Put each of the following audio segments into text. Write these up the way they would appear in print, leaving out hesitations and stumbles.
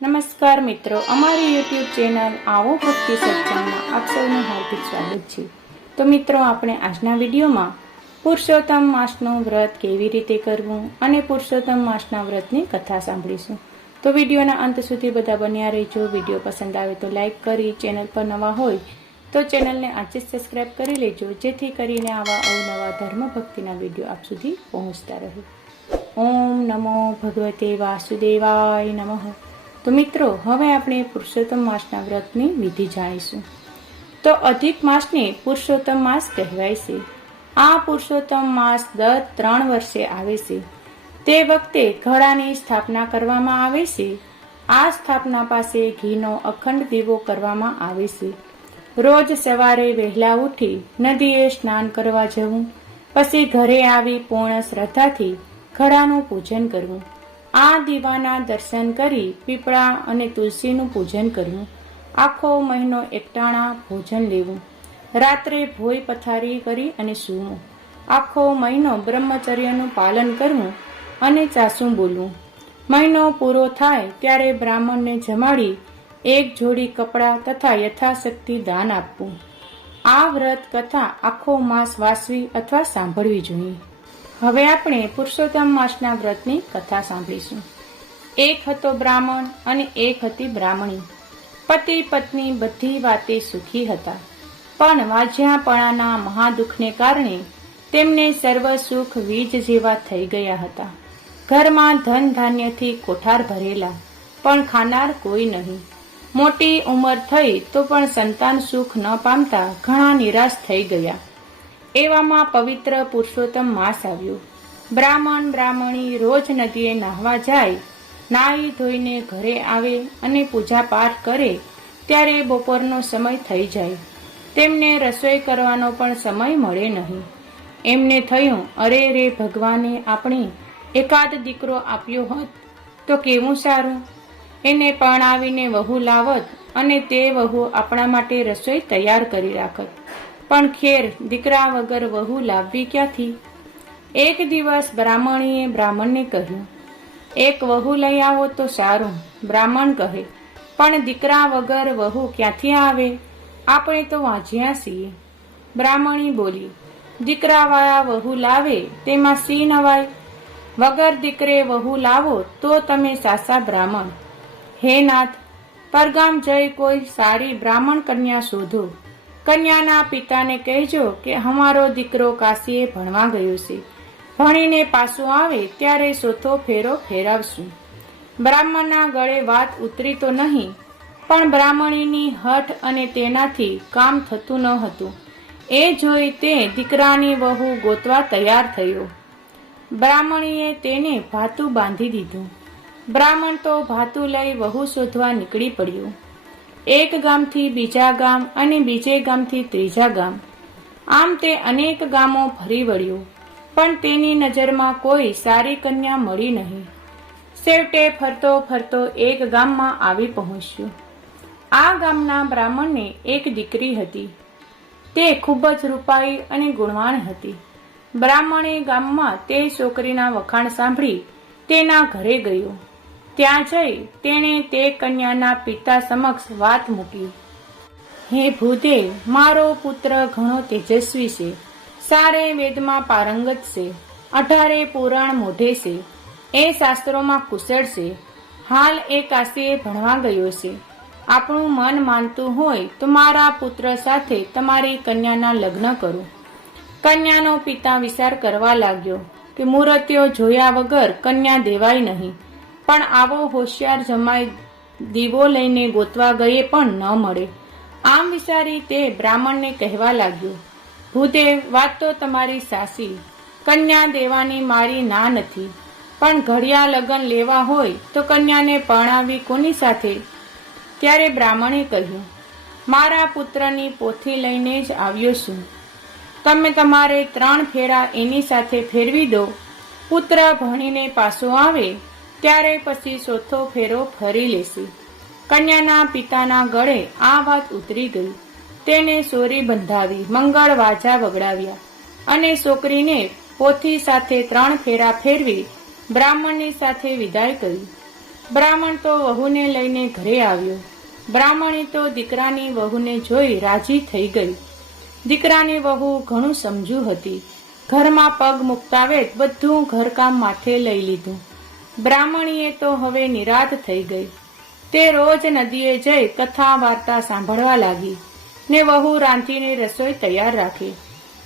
નમસ્કાર મિત્રો, અમારી યુટ્યુબ ચેનલ આવો ભક્તિ સત્સંગમાં આપ સૌનું હાર્દિક સ્વાગત છે। તો મિત્રો, આપણે આજના વિડીયોમાં પુરુષોત્તમ માસનું વ્રત કેવી રીતે કરવું અને પુરુષોત્તમ માસના વ્રતની કથા સાંભળીશું। તો વિડીયોના અંત સુધી બધા બન્યા રહેજો। વિડીયો પસંદ આવે તો લાઈક કરી, ચેનલ પર નવા હોય તો ચેનલને આજે જ સબસ્ક્રાઈબ કરી લેજો, જેથી કરીને આવા અવનવા ધર્મ ભક્તિના વિડીયો આપ સુધી પહોંચતા રહે। ઓમ નમો ભગવતે વાસુદેવાય નમઃ। તો મિત્રો, હવે આપણે પુરુષોત્તમ માસના વ્રતની વિધિ જાણીશું। તો અધિક માસને પુરુષોત્તમ માસ કહેવાય છે। આ પુરુષોત્તમ માસ દર 3 વર્ષે આવે છે। તે વખતે ઘડાની સ્થાપના કરવામાં આવે છે। આ સ્થાપના પાસે ઘીનો અખંડ દીવો કરવામાં આવે છે। રોજ સવારે વહેલા ઉઠી નદીએ સ્નાન કરવા જવું, પછી ઘરે આવી પૂર્ણ શ્રદ્ધાથી ઘડાનું પૂજન કરવું। આ દીવાના દર્શન કરી પીપળા અને તુલસીનું પૂજન કરવું। આખો મહિનો એકટાણા ભોજન લેવું। રાત્રે ભોય પથારી કરી અને સૂવું। આખો મહિનો બ્રહ્મચર્યનું પાલન કરવું અને ચાસું બોલવું। મહિનો પૂરો થાય ત્યારે બ્રાહ્મણને જમાડી એક જોડી કપડાં તથા યથાશક્તિ દાન આપવું। આ વ્રત કથા આખો માસ વાંચવી અથવા સાંભળવી જોઈએ। હવે આપણે પુરુષોત્તમ માસના વ્રતની કથા સાંભળીશું। એક હતો બ્રાહ્મણ અને એક હતી બ્રાહ્મણી। પતિ પત્ની બધી વાતે સુખી હતા, પણ વાજ્યાપણાના મહાદુઃખને કારણે તેમને સર્વ સુખ વીજ જેવા થઈ ગયા હતા। ઘરમાં ધન ધાન્યથી કોઠાર ભરેલા, પણ ખાનાર કોઈ નહીં। મોટી ઉંમર થઈ તો પણ સંતાન સુખ ન પામતા ઘણા નિરાશ થઈ ગયા। એવામાં પવિત્ર પુરુષોત્તમ માસ આવ્યો। બ્રાહ્મણ બ્રાહ્મણી રોજ નદીએ નાહવા જાય, નાહી ધોઈને ઘરે આવે અને પૂજા પાઠ કરે ત્યારે બપોરનો સમય થઈ જાય। તેમને રસોઈ કરવાનો પણ સમય મળે નહીં। એમને થયું, અરે રે ભગવાને આપણે એકાદ દીકરો આપ્યો હોત તો કેવું સારું। એને પરણાવીને વહુ લાવત અને તે વહુ આપણા માટે રસોઈ તૈયાર કરી રાખત। પણ ખેર, દીકરા વગર વહુ લાવવી ક્યાંથી? એક દિવસ બ્રાહ્મણીએ બ્રાહ્મણને કહ્યું, એક વહુ લઈ આવો તો સારું। બ્રાહ્મણ કહે, પણ દીકરા વગર વહુ ક્યાંથી આવે? આપણે તો વાંઝ્યા છીએ। બ્રાહ્મણી બોલી, દીકરાવાળા વહુ લાવે તેમાં સી નવાય? વગર દીકરે વહુ લાવો તો તમે સાસા બ્રાહ્મણ। હે નાથ, પરગામ જઈ કોઈ સારી બ્રાહ્મણ કન્યા શોધો। કન્યાના પિતાને કહેજો કે અમારો દીકરો કાશીએ ભણવા ગયો છે, ભણીને પાછો આવે ત્યારે ચોથો ફેરો ફેરવશું। બ્રાહ્મણના ગળે વાત ઉતરી તો નહીં, પણ બ્રાહ્મણીની હઠ અને તેનાથી કામ થતું ન હતું। એ જોઈ તે દીકરાની વહુ ગોતવા તૈયાર થયો। બ્રાહ્મણીએ તેને ભાતું બાંધી દીધું। બ્રાહ્મણ તો ભાતું લઈ વહુ શોધવા નીકળી પડ્યો। એક ગામથી બીજા ગામ અને બીજે ગામથી ત્રીજા ગામ, આમ તે અનેક ગામો ફરી વળ્યો, પણ તેની નજરમાં કોઈ સારી કન્યા મળી નહીં। છેવટે ફરતો ફરતો એક ગામમાં આવી પહોંચ્યો। આ ગામના બ્રાહ્મણને એક દીકરી હતી। તે ખૂબ જ રૂપાળી અને ગુણવાન હતી। બ્રાહ્મણે ગામમાં તે છોકરીના વખાણ સાંભળી તેના ઘરે ગયો। ત્યાં જઈ તેણે તે કન્યાના પિતા સમક્ષ વાત મૂકી। હે ભૂદેવ, મારો પુત્ર ઘણો તેજસ્વી છે, સારે વેદમાં પારંગત છે, 18 પુરાણ મોઢે છે, એ શાસ્ત્રોમાં કુશળ છે, હાલ એ કાશીએ ભણવા ગયો છે। આપણું મન માનતું હોય તો મારા પુત્ર સાથે તમારી કન્યાના લગ્ન કરો। કન્યાનો પિતા વિચાર કરવા લાગ્યો કે મૂર્તિઓ જોયા વગર કન્યા દેવાય નહીં, પણ આવો હોશિયાર જમાઈ દીવો લઈને ગોતવા ગયે પણ ન મળે। આમ વિચારી તે બ્રાહ્મણને કહેવા લાગ્યો, ભૂદેવ, વાત તો તમારી સાચી, કન્યા દેવાની મારી ના નથી, પણ ઘડિયા લગ્ન લેવા હોય તો કન્યાને પરણાવી કોની સાથે? ત્યારે બ્રાહ્મણે કહ્યું, મારા પુત્રની પોથી લઈને જ આવ્યો છું। તમે તમારે 3 ફેરા એની સાથે ફેરવી દો। પુત્ર ભણીને પાછો આવે ત્યારે પછી ચોથો ફેરો ફરી લેશે। કન્યાના પિતાના ગળે આ વાત ઉતરી ગઈ। તેને સોરી બંધાવી, મંગળ વાજા વગડાવ્યા અને છોકરીને પોથી સાથે 3 ફેરા ફેરવી બ્રાહ્મણની સાથે વિદાય કરી। બ્રાહ્મણ તો વહુને લઈને ઘરે આવ્યો. બ્રાહ્મણી તો દીકરાની વહુને જોઈ રાજી થઈ ગઈ. દીકરાની વહુ ઘણું સમજુ હતી. ઘરમાં પગ મૂકતા વેત બધું ઘરકામ માથે લઈ લીધું. બ્રાહ્મણીએ તો હવે નિરાત થઈ ગઈ. તે રોજ નદીએ જઈ કથા વાર્તા સાંભળવા લાગી ને વહુ રાંધીને રસોઈ તૈયાર રાખી.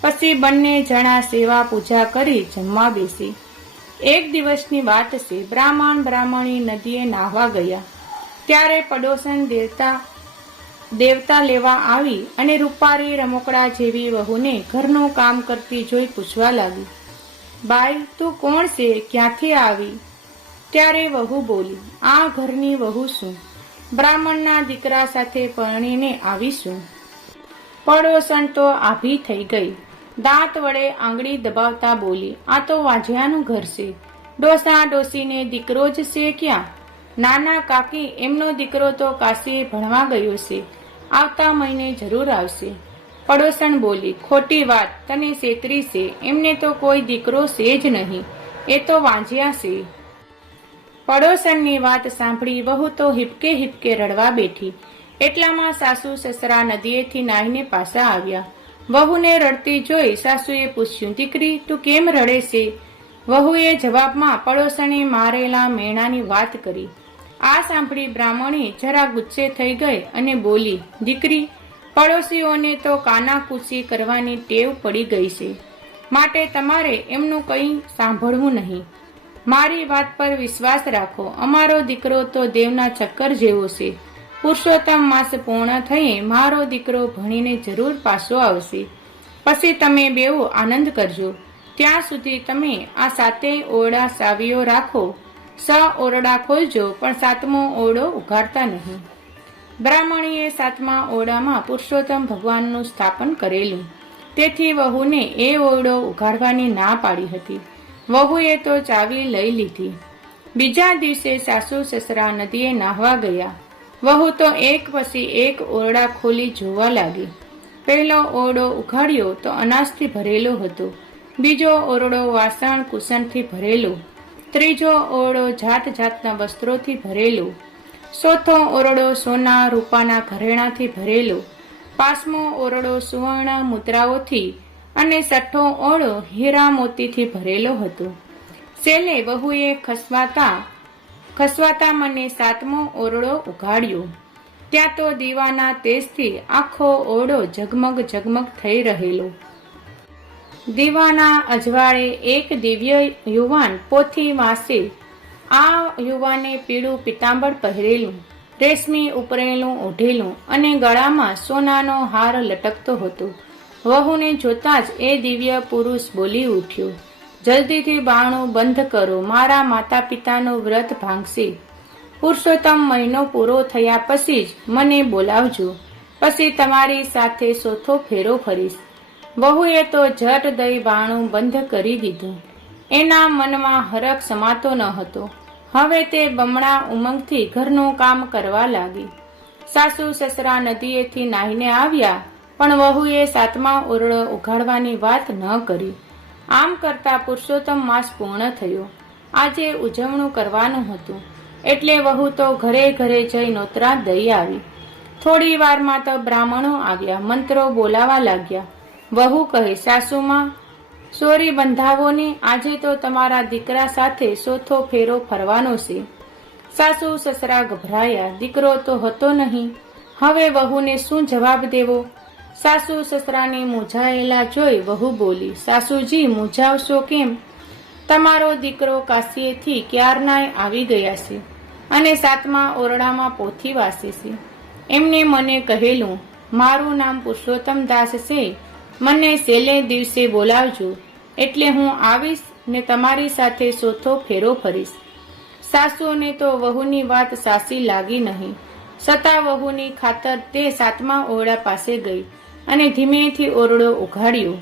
પછી બંને જણા સેવા પૂજા કરી જમવા બેસી. એક દિવસની વાત છે. બ્રાહ્મણ બ્રાહ્મણી નદીએ નાહવા ગયા. ત્યારે પડોશન દેવતા લેવા આવી અને રૂપારી રમકડા જેવી વહુને ઘરનું કામ કરતી જોઈ પૂછવા લાગી, બાઈ તું કોણ છે, ક્યાંથી આવી? ત્યારે વહુ બોલી, આ ઘરની વહુ છું, બ્રાહ્મણના દીકરા સાથે પરણીને આવીશું. પડોશન તો આભી થઈ ગઈ. દાંત વડે આંગળી દબાવતા બોલી, આ તો વાંઝિયાનું ઘર છે. ડોસા ડોસીને દીકરો જ છે ક્યાં? નાના કાકી એમનો દીકરો તો કાશીએ ભણવા ગયો છે, આવતા મહિને જરૂર આવશે. પડોસણ બોલી, ખોટી વાત, તને છેતરી છે. એમને તો કોઈ દીકરો છે જ નહીં, એ તો વાંઝિયા છે. પડોસણની વાત સાંભળી વહુ તો હિપકે હિપકે રડવા બેઠી. એટલામાં સાસુ સસરા નદીએથી નાહીને પાછા આવ્યા. વહુને રડતી જોઈ સાસુએ પૂછ્યું, દીકરી તું કેમ રડે છે? વહુએ જવાબમાં પડોશણે મારેલા મેણાની વાત કરી. આ સાંભળી બ્રાહ્મણી જરા ગુસ્સે થઈ ગઈ અને બોલી, દીકરી પડોશીઓને તો કાનાકૂસી કરવાની ટેવ પડી ગઈ છે, માટે તમારે એમનું કંઈ સાંભળવું નહીં. મારી વાત પર વિશ્વાસ રાખો. અમારો દીકરો તો દેવના ચક્કર જેવો છે. પુરુષોત્તમ માસ પૂર્ણ થઈએ મારો દીકરો ભણીને જરૂર પાછો આવશે. પછી તમે બેઉ આનંદ કરજો. ત્યાં સુધી તમે આ 7 ઓરડા સાવીઓ રાખો. 6 ઓરડા ખોલજો, પણ 7મો ઓરડો ઉઘાડતા નહીં. બ્રાહ્મણીએ 7મા ઓરડામાં પુરુષોત્તમ ભગવાનનું સ્થાપન કરેલું. તેથી વહુને એ ઓરડો ઉઘાડવાની ના પાડી હતી. વહુએ તો ચાવી લઈ લીધી. બીજા દિવસે સાસુ સસરા નદીએ નાહવા ગયા. વહુ તો એક પછી એક ઓરડા ખોલી જોવા લાગી. પહેલો ઓરડો ઉઘાડ્યો તો અનાજથી ભરેલો હતો. બીજો ઓરડો વાસણ કુસનથી ભરેલો. ત્રીજો ઓરડો જાત જાતના વસ્ત્રોથી ભરેલો. ચોથો ઓરડો સોના રૂપાના ઘરેણાથી ભરેલો. 5મો ઓરડો સુવર્ણ મુદ્રાઓથી અને 6થો ઓરડો હીરા મોતીથી ભરેલો હતો. છેલ્લે વહુએ ખસવાતા મને 7મો ઓરડો ઉઘાડ્યો. ત્યાં તો દીવાના તેજથી આખો ઓરડો ઝગમગ ઝગમગ થઈ રહેલો. દીવાના અજવાળે એક દિવ્ય યુવાન પોથી વાંસે. આ યુવાને પીળું પીતાંબર પહેરેલું, રેશમી ઉપરેલું ઓઢેલું અને ગળામાં સોનાનો હાર લટકતો હતો. વહુને જોતા જ એ દિવ્ય પુરુષ બોલી ઉઠ્યો, જલ્દીથી બારણું બંધ કરો, મારા માતા પિતાનું વ્રત ભાંગશે. પુરુષોત્તમ મહિનો પૂરો થયા પછી જ મને બોલાવજો, પછી તમારી સાથે ચોથો ફેરો ફરીશ. વહુએ તો ઝટ દઈ બારણું બંધ કરી દીધું. એના મનમાં હરખ સમાતો ન હતો. હવે તે બમણા ઉમંગથી ઘરનું કામ કરવા લાગી. સાસુ સસરા નદીએથી નાહીને આવ્યા, પણ વહુએ 7મા ઓરડો ઉઘાડવાની વાત ન કરી. આમ કરતા પુરુષોત્તમ માસ પૂર્ણ થયો. આજે ઉજવણું કરવાનું હતું, એટલે વહુ તો ઘરે ઘરે જઈ નોતરા દઈ આવી. થોડી વારમાં તો બ્રાહ્મણો આવ્યા, મંત્રો બોલાવા લાગ્યા. વહુ કહે, સાસુમાં સોરી બંધાવો ને, આજે તો તમારા દીકરા સાથે ચોથો ફેરો ફરવાનો છે. સાસુ સસરા ગભરાયા. દીકરો તો હતો નહીં. હવે વહુને શું જવાબ દેવો? સાસુ સસરાને મૂંઝાયેલા જોઈ વહુ બોલી, સાસુજી મૂંઝાવશો કેમ? તમારો દીકરો કાશીએથી ક્યારનાય આવી ગયા છે અને 7મા ઓરડામાં પોથી વાસે છે. એમને મને કહેલું, મારું નામ પુરુષોત્તમ દાસ છે, મને છેલ્લે દિવસે બોલાવજો, એટલે હું આવીશ ને તમારી સાથે ચોથો ફેરો ફરીશ. સાસુને તો વહુની વાત સાચી લાગી નહીં. છતાં વહુની ખાતર તે 7મા ઓરડા પાસે ગઈ અને ધીમેથી ઓરડો ઉઘાડ્યો.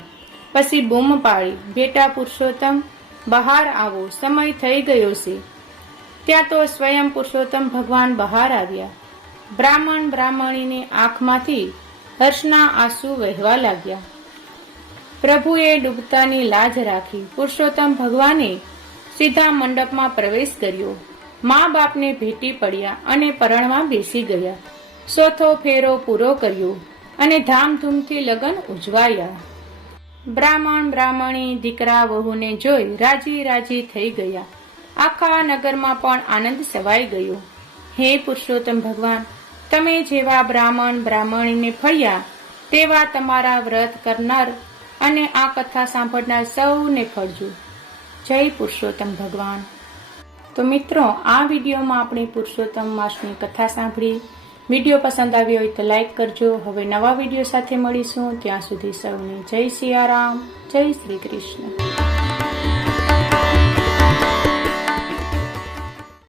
પછી બૂમ પાડી, બેટા પુરુષોત્તમ બહાર આવો, સમય થઈ ગયો છે. ત્યાં તો સ્વયં પુરુષોત્તમ ભગવાન બહાર આવ્યા. બ્રાહ્મણ બ્રાહ્મણીની આંખમાંથી હર્ષના આંસુ વહેવા લાગ્યા. પ્રભુએ ડૂબતાની લાજ રાખી. પુરુષોત્તમ ભગવાને સીધા મંડપમાં પ્રવેશ કર્યો. મા બાપને ભેટી પડ્યા અને પરણવા બેસી ગયા. ચોથો ફેરો પૂરો કર્યો અને ધામધૂમથી લગ્ન ઉજવાયા. બ્રાહ્મણ બ્રાહ્મણી દીકરા વહુને જોઈ રાજી રાજી થઈ ગયા. આખા નગરમાં પણ આનંદ છવાઈ ગયો. હે પુરુષોત્તમ ભગવાન, તમે જેવા બ્રાહ્મણ બ્રાહ્મણીને ફળ્યા તેવા તમારા વ્રત કરનાર અને આ કથા સાંભળનાર સૌને ફળજો. જય પુરુષોત્તમ ભગવાન. તો મિત્રો, આ વિડીયોમાં આપણે પુરુષોત્તમ માસની કથા સાંભળી. વિડીયો પસંદ આવ્યો હોય તો લાઈક કરજો. હવે નવા વિડીયો સાથે મળીશું. ત્યાં સુધી સૌને જય સિયારામ, જય શ્રી કૃષ્ણ.